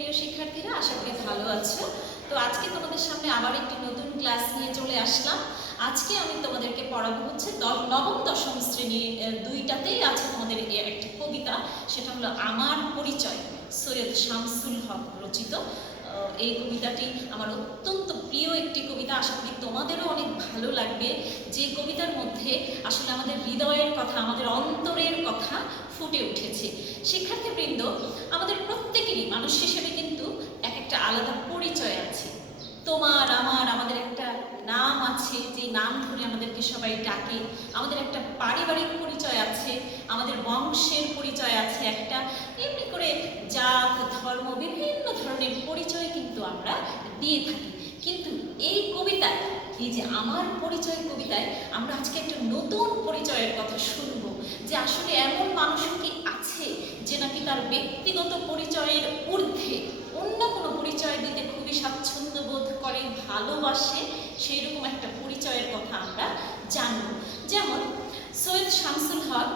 প্রিয় শিক্ষার্থীরা, আশা করি ভালো আছো। তো আজকে তোমাদের সামনে আবার একটি নতুন ক্লাস নিয়ে চলে আসলাম। আজকে আমি তোমাদেরকে পড়াবো হচ্ছে নবম দশম শ্রেণী দুইটাতেই আছে তোমাদের একটি কবিতা, সেটা হলো আমার পরিচয়, সৈয়দ শামসুল হক রচিত। এই কবিতাটি আমার অত্যন্ত প্রিয় একটি কবিতা, আশা করি তোমাদেরও অনেক ভালো লাগবে। যে কবিতার মধ্যে আসলে আমাদের হৃদয়ের কথা, আমাদের অন্তরের কথা ফুটে উঠেছে। শিক্ষার্থীবৃন্দ, আমাদের প্রত্যেকেরই মানুষ হিসেবে কিন্তু এক একটা আলাদা পরিচয় আছে। তোমার আমার আমাদের একটা নাম আছে, যে নাম ধরে আমাদেরকে সবাই ডাকে। আমাদের একটা পারিবারিক পরিচয় আছে, আমাদের বংশের পরিচয় আছে একটা, এমনি করে জাত ধর্ম বিভিন্ন ধরনের পরিচয় কিন্তু আমরা দিয়ে থাকি। কিন্তু এই কবিতায়, এই যে আমার পরিচয় কবিতায়, আমরা আজকে একটা নতুন পরিচয়ের কথা শুনবো, যে আসলে এমন মানুষ কি আছে যে নাকি তার ব্যক্তিগত পরিচয়ের ঊর্ধ্বে অন্য কোনো পরিচয় দিতে খুবই স্বাচ্ছন্দ্য বোধ করে, ভালোবাসে। সেই রকম একটা পরিচয়ের কথা আমরা জানব। যেমন সৈয়দ শামসুল হক,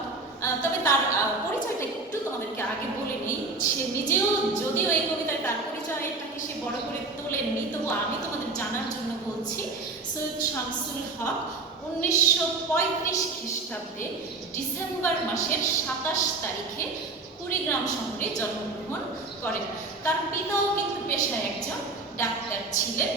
তবে তার পরিচয়টা একটু তোমাদেরকে আগে বলে নিই। সে নিজেও যদিও এই কবিতায় তার পরিচয়টাকে সে বড় করে তোলেননি, তবু আমি তোমাদের জানার জন্য বলছি। সৈয়দ শামসুল হক 1935 খ্রিস্টাব্দে ডিসেম্বর মাসের 27 তারিখে কুড়িগ্রাম শহরে জন্মগ্রহণ করেন। তার পিতাও কিন্তু পেশায় একজন ডাক্তার ছিলেন।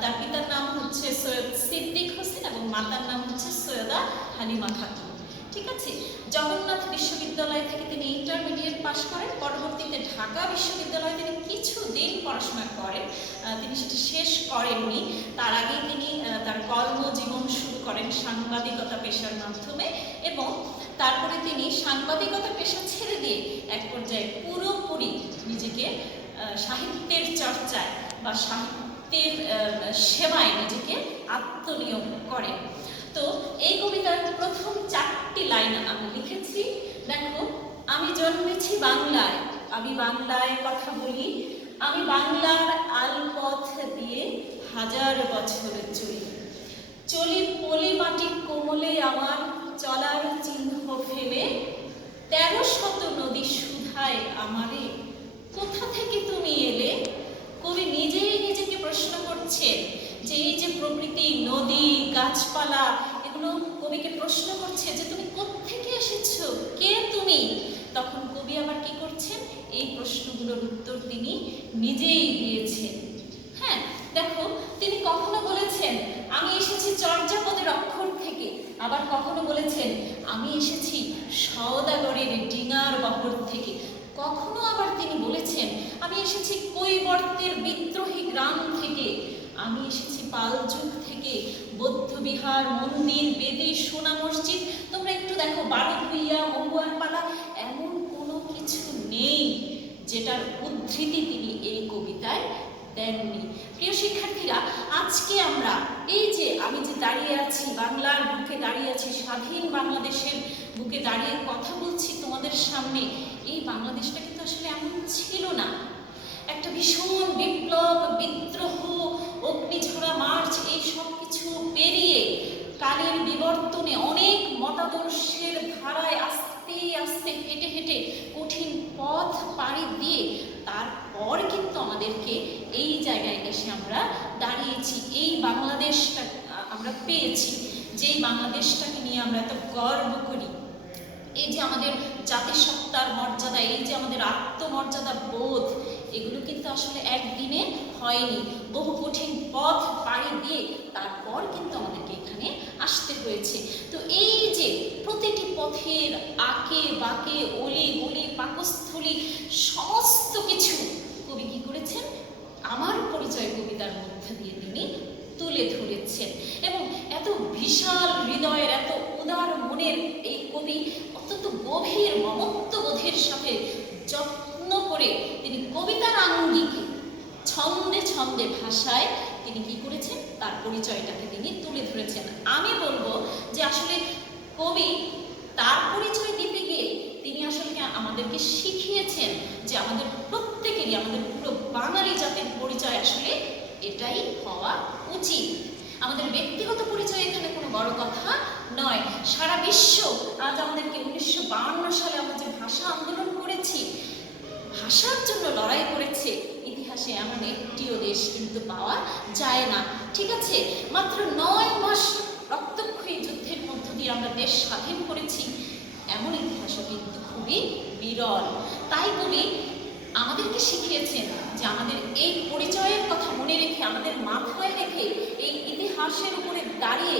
তার পিতার নাম হচ্ছে সৈয়দ সিদ্দিক হোসেন এবং মাতার নাম হচ্ছে সৈয়দা হালিমা খাতুন। ঠিক আছে। জগন্নাথ বিশ্ববিদ্যালয় থেকে তিনি ইন্টারমিডিয়েট পাশ করেন। পরবর্তীতে ঢাকা বিশ্ববিদ্যালয়ে তিনি কিছুদিন পড়াশোনা করেন, তিনি সেটি শেষ করেননি। তার আগেই তিনি তার কর্মজীবন শুরু করেন সাংবাদিকতা পেশার মাধ্যমে, এবং তারপরে তিনি সাংবাদিকতা পেশা ছেড়ে দিয়ে এক পর্যায়ে পুরোপুরি নিজেকে সাহিত্যের চর্চায় বা সাহিত্যের সেবায় নিজেকে আত্মনিয়োগ করেন। তো এই কবিতার প্রথম 4টি লাইন আমি লিখেছি। দেখো, আমি জন্মেছি বাংলায়, আমি বাংলায় কথা বলি, আমি বাংলার আলপথ দিয়ে হাজার বছর চলি, চলি পলি মাটি কোমলে আমার চলার চিহ্ন ফেলে, 1300 নদী সুধায় আমারে, কোথা থেকে তুমি এলে? কবি নিজেই নিজেকে প্রশ্ন করছেন যে এই যে প্রকৃতি, নদী, গাছপালা, এগুলো কবিকে প্রশ্ন করছে যে তুমি কোত্থেকে এসেছো, কে তুমি? তখন কবি আবার কি করছেন? এই প্রশ্নগুলোর উত্তর তিনি নিজেই দিয়েছেন। হ্যাঁ, দেখো, তিনি কখনো বলেছেন আমি এসেছি চর্যাপদের অক্ষর থেকে, আবার কখনো বলেছেন আমি এসেছি সওদাগরের ডিঙার বহর থেকে, কখনো আবার তিনি বলেছেন আমি এসেছি কৈবর্তের বিদ্রোহী গ্রাম থেকে, আমি এসেছি পাল যুগ থেকে, বৌদ্ধ বিহার, মন্দির, বেদি, সোনা মসজিদ। তোমরা একটু দেখো, বারোভূইয়া, মহুয়ার পালা, এমন কোনো কিছু নেই যেটার উদ্ধৃতি তিনি এই কবিতায় দেননি। প্রিয় শিক্ষার্থীরা, আজকে আমরা এই যে আমি যে দাঁড়িয়ে আছি, বাংলার বুকে দাঁড়িয়ে আছি, স্বাধীন বাংলাদেশের বুকে দাঁড়িয়ে কথা বলছি তোমাদের সামনে, এই বাংলাদেশটা কিন্তু আসলে এমন ছিল না। একটা ভীষণ বিপ্লব, বিদ্রোহ, অগ্নিঝরা মার্চ, এই সব কিছু পেরিয়ে কালের বিবর্তনে অনেক মতাদর্শের ধারায় আস্তে আস্তে হেঁটে হেঁটে কঠিন পথ পাড়ি দিয়ে তারপর কিন্তু আমাদেরকে এই জায়গায় এসে আমরা দাঁড়িয়েছি। এই বাংলাদেশটা আমরা পেয়েছি, যেই বাংলাদেশটাকে নিয়ে আমরা এত গর্ব করি। এই যে আমাদের জাতিসত্তার মর্যাদা, এই যে আমাদের আত্মমর্যাদা বোধ, এগুলো কিন্তু আসলে একদিনে হয়নি। বহু কঠিন পথ পাড়ি দিয়ে তারপর কিন্তু আমাদেরকে এখানে আসতে হয়েছে। তো এই যে প্রতিটি পথের আঁকে বাঁকে, অলি গলি, পাকস্থলী, সমস্ত কিছু কবি কি করেছেন? আমার পরিচয় কবিতার মধ্যে দিয়ে তিনি তুলে ধরেছেন। এবং এত বিশাল হৃদয়ের, এত উদার মনের এই কবি অত্যন্ত গভীর মমত্ববোধের সাথে যত্ন করে তিনি কবিতার আঙ্গিকে ছন্দে ছন্দে ভাষায় তিনি কি করেছেন? তার পরিচয়টাকে তিনি তুলে ধরেছেন। আমি বলবো যে আসলে কবি তার পরিচয় দিতে গিয়ে তিনি আসলে আমাদেরকে শিখিয়েছেন যে আমাদের প্রত্যেকেরই, আমাদের পুরো বাঙালি জাতির পরিচয় আসলে এটাই হওয়া উচিত। আমাদের ব্যক্তিগত পরিচয় এখানে কোনো বড় কথা নয়। সারা বিশ্ব আজ আমাদেরকে 1952 সালে আমরা যে ভাষা আন্দোলন করেছি, ভাষার জন্য লড়াই করেছে, ইতিহাসে এমন একটিও দেশ কিন্তু পাওয়া যায় না। ঠিক আছে, মাত্র 9 মাস রক্তক্ষয়ী যুদ্ধের মধ্য দিয়ে আমরা দেশ স্বাধীন করেছি, এমন ইতিহাসও কিন্তু খুবই বিরল। তাই কবি আমাদেরকে শিখিয়েছেন যে আমাদের এই পরিচয়ের কথা মনে রেখে, আমাদের মাথায় রেখে, এই ইতিহাসের উপরে দাঁড়িয়ে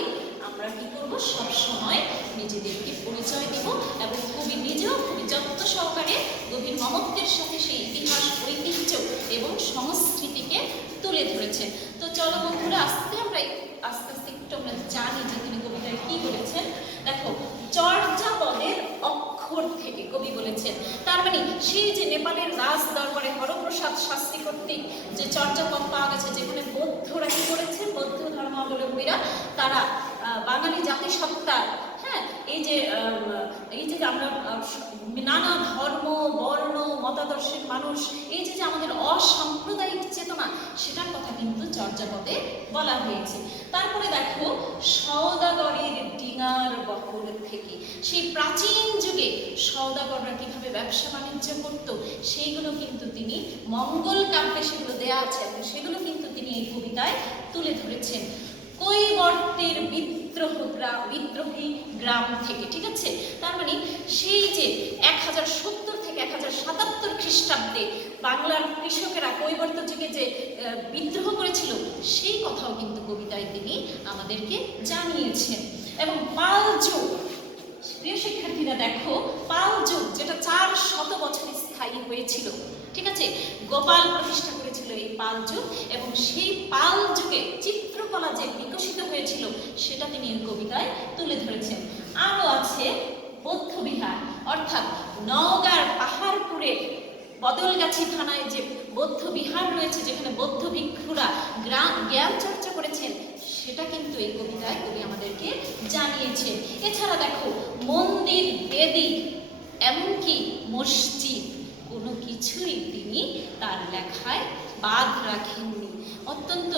আমরা কি করব, সবসময় নিজেদেরকে পরিচয় দেব। এবং কবি নিজেও খুবই যত্ন সহকারে গভীর মমত্বের সাথে সেই ইতিহাস, ঐতিহ্য এবং সংস্কৃতিকে তুলে ধরেছেন। তো চলো বন্ধুরা, আস্তে আস্তে একটু আমরা জানি যে তিনি কবিতায় কি বলেছেন। দেখো, চর্যাপদের অক্ষর থেকে কবি বলেছেন, তার মানে সেই যে নেপালের রাজ দরবারে হরপ্রসাদ শাস্ত্রী কর্তৃক যে চর্যাপদ পাওয়া গেছে, যেখানে বৌদ্ধরা কি করেছে, বৌদ্ধ ধর্মাবলম্বীরা তারা বাঙালি জাতিসত্তার, হ্যাঁ, এই যে আমরা নানা ধর্ম বর্ণ মতাদর্শের মানুষ, এই যে আমাদের অসাম্প্রদায়িক চেতনা, সেটার কথা কিন্তু চর্যাপদে বলা হয়েছে। তারপরে দেখো, সওদাগরের ডিঙার বহর থেকে, সেই প্রাচীন যুগে সওদাগররা কিভাবে ব্যবসা বাণিজ্য করত, সেইগুলো কিন্তু তিনি মঙ্গল কাব্যে সেগুলো দেয়া আছে, সেগুলো কিন্তু তিনি এই কবিতায় তুলে ধরেছেন। কৈবর্তের বিদ্রোহী গ্রাম থেকে, ঠিক আছে, তার মানে সেই যে 1070 থেকে 1077 খ্রিস্টাব্দে বাংলার কৃষকেরা কৈবর্ত যুগে যে বিদ্রোহ করেছিল, সেই কথাও কিন্তু কবিতায় তিনি আমাদেরকে জানিয়েছেন। এবং পাল যুগ, প্রিয় শিক্ষার্থীরা দেখো, পাল যুগ যেটা 400 বছর স্থায়ী হয়েছিল, ঠিক আছে, গোপাল প্রতিষ্ঠা করেছিল এই পাল যুগ, এবং সেই পাল যুগে চিত্রকলা যে বিকশিত হয়েছিল সেটা তিনি এই কবিতায় তুলে ধরেছেন। আরও আছে বৌদ্ধবিহার, অর্থাৎ নওগাঁর পাহাড়পুরে বদলগাছি থানায় যে বৌদ্ধ বিহার রয়েছে, যেখানে বৌদ্ধ ভিক্ষুরা জ্ঞান চর্চা করেছেন, সেটা কিন্তু এই কবিতায় কবি আমাদেরকে জানিয়েছেন। এছাড়া দেখো, মন্দির, বেদি, এমনকি মসজিদ, কোনো কিছুই তিনি তার লেখায় বাদ রাখেননি। অত্যন্ত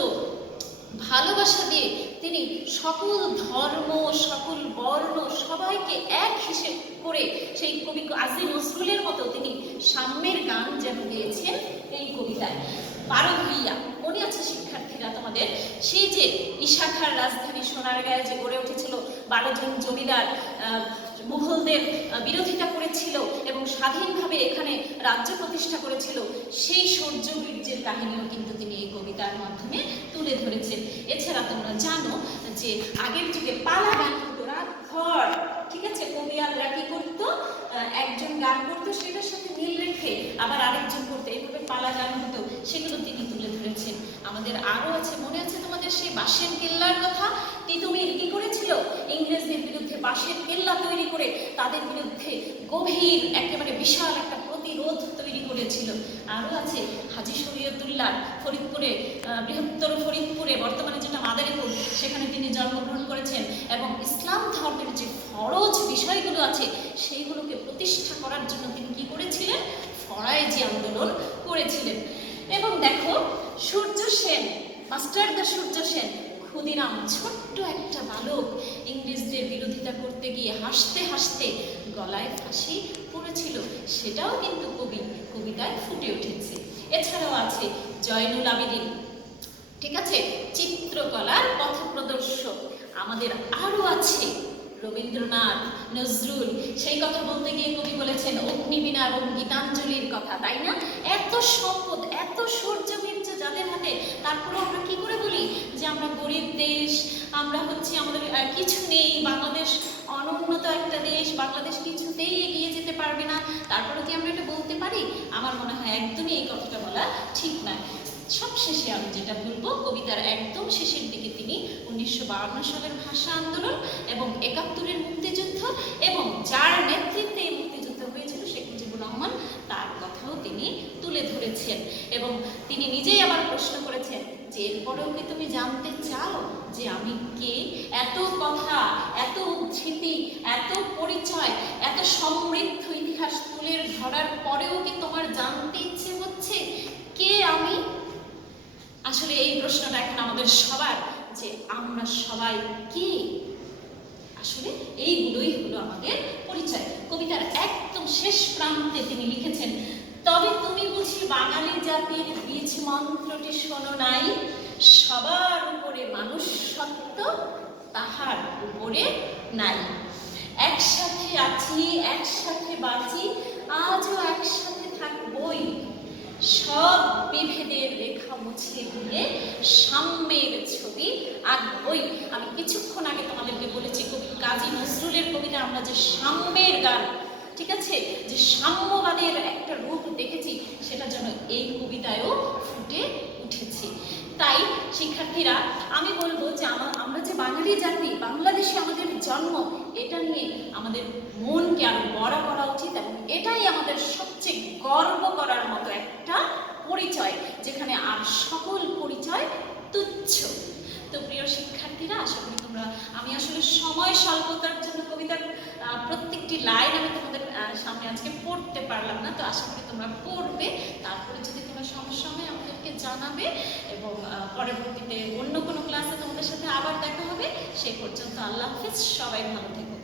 ভালোবাসা দিয়ে তিনি সকল ধর্ম, সকল বর্ণ, সবাইকে এক হিসেব করে সেই কবি কাজী নজরুলের মতো তিনি সাম্যের গান যেন গেয়েছেন এই কবিতায়। 12 ভূঁইয়া, মনে আছে শিক্ষার্থীরা তোমাদের, সেই যে ইশাখার রাজধানী সোনারগাঁয়ে যে গড়ে উঠেছিল, 12 জন জমিদার মুঘলদের বিরোধিতা করেছিল এবং স্বাধীনভাবে এখানে রাজ্য প্রতিষ্ঠা করেছিল, সেই সূর্যবীর্যের কাহিনীও কিন্তু তিনি এই কবিতার মাধ্যমে তুলে ধরেছেন। এছাড়া তোমরা জানো যে আগের যুগে পালা গান হতো, রাতভর, ঠিক আছে, কবিয়ালরা কি করতো, একজন গান করতো, সেটার সাথে মিল রেখে আবার আরেকজন করতো, এইভাবে পালা গান হতো, সেগুলো তিনি তুলে ধরেছেন। আমাদের আরও আছে, মনে আছে তোমাদের সেই বাঁশের কেল্লার কথা, তিতুমির কি করেছিল, ইংরেজদের বিরুদ্ধে বাঁশের কেল্লা তৈরি করে তাদের বিরুদ্ধে গভীর একেবারে বিশাল একটা প্রতিরোধ তৈরি করেছিল। আরও আছে হাজী শরীয়তুল্লাহ, ফরিদপুরে, বৃহত্তর ফরিদপুরে, বর্তমানে যেটা মাদারীপুর, সেখানে তিনি জন্মগ্রহণ করেছেন এবং ইসলাম ধর্মের যে ফরজ বিষয়গুলো আছে সেইগুলোকে প্রতিষ্ঠা করার জন্য তিনি কি করেছিলেন, ফরায়েজি আন্দোলন করেছিলেন। এবং দেখো, সূর্য সেন, মাস্টারদা সূর্য সেন, ক্ষুদিরাম, ছোট্ট একটা বালক, ইংরেজদের বিরোধিতা করতে গিয়ে হাসতে হাসতে গলায় ফাঁসি পড়েছিল, সেটাও কিন্তু কবিতায় ফুটে উঠেছে। এছাড়াও আছে জয়নুল আবেদিন, ঠিক আছে, চিত্রকলার পথপ্রদর্শক। আমাদের আরও আছে রবীন্দ্রনাথ, নজরুল, সেই কথা বলতে গিয়ে কবি বলেছেন অগ্নিবীণা এবং গীতাঞ্জলির কথা, তাই না? এত সম্পদ, এত সূর্যবীর্য যাদের হাতে, তারপরে আমরা কি করে বলি যে আমরা গরিব দেশ, আমরা আমাদের কিছু নেই, বাংলাদেশ অনুন্নত একটা দেশ, বাংলাদেশ কিছুতেই এগিয়ে যেতে পারবে না, তারপরে কি আমরা এটা বলতে পারি? আমার মনে হয় একদমই এই কথাটা বলা ঠিক নয়। সবশেষে আমি যেটা বলবো, কবিতার একদম শেষের দিকে তিনি 1952 সালের ভাষা আন্দোলন এবং 71-এর মুক্তিযুদ্ধ এবং যার নেতৃত্বে এই মুক্তিযুদ্ধ হয়েছিল শেখ মুজিবুর রহমান, তার কথাও তিনি তুলে ধরেছেন। এবং তিনি নিজেই আবার প্রশ্ন করেছেন যে এরপরেও কি তুমি জানতে চাও যে আমি কে? এত কথা, এত উদ্ধৃতি, এত পরিচয়, এত সমৃদ্ধ ইতিহাস তুলে ধরার পরেও কি তোমার জানতে ইচ্ছে হচ্ছে কে আমি? আসলে এই প্রশ্নটা এখন আমাদের সবার, যে আমরা সবাই কে? আসলে এইগুলোই হলো আমাদের পরিচয়। কবিতার একদম শেষ প্রান্তে তিনি লিখেছেন, তবে তুমি বুঝি বাঙালি জাতির বীজ মন্ত্রটি শোনো নাই, সবার উপরে মানুষ সত্য, তাহার উপরে নাই। একসাথে আছি, একসাথে বাঁচি, আজও একসাথে থাকবই, সব বিভেদের রেখা মুছে দিয়ে সাম্যের ছবি আঁকবই। আমি কিছুক্ষণ আগে তোমাদেরকে বলেছি কবি কাজী নজরুলের কবিতা আমরা যে সাম্যের গান, ঠিক আছে, যে সাম্যবাদের একটা রূপ দেখেছি, সেটা যেন এই কবিতায়ও ফুটে উঠেছে। তাই শিক্ষার্থীরা, আমি বলবো যে আমরা যে বাঙালি জাতি, বাংলাদেশে আমাদের জন্ম, এটা নিয়ে আমাদের মনকে আরো বড় করা উচিত, এবং এটাই আমাদের সবচেয়ে গর্ব করার মতো একটা পরিচয়, যেখানে আর সকল পরিচয় তুচ্ছ। তো প্রিয় শিক্ষার্থীরা, আশা করি তোমরা, আমি আসলে সময় স্বল্পতার জন্য কবিতার প্রত্যেকটি লাইন আমি তোমাদের সামনে আজকে পড়তে পারলাম না, তো আশা করি তোমরা পড়বে, তারপরে যদি কোনো সমস্যা হয় আমাদেরকে জানাবে, এবং পরবর্তীতে অন্য কোনো ক্লাসে তোমাদের সাথে আবার দেখা হবে। সেই পর্যন্ত আল্লাহ হাফেজ, সবাই ভালো থেকো।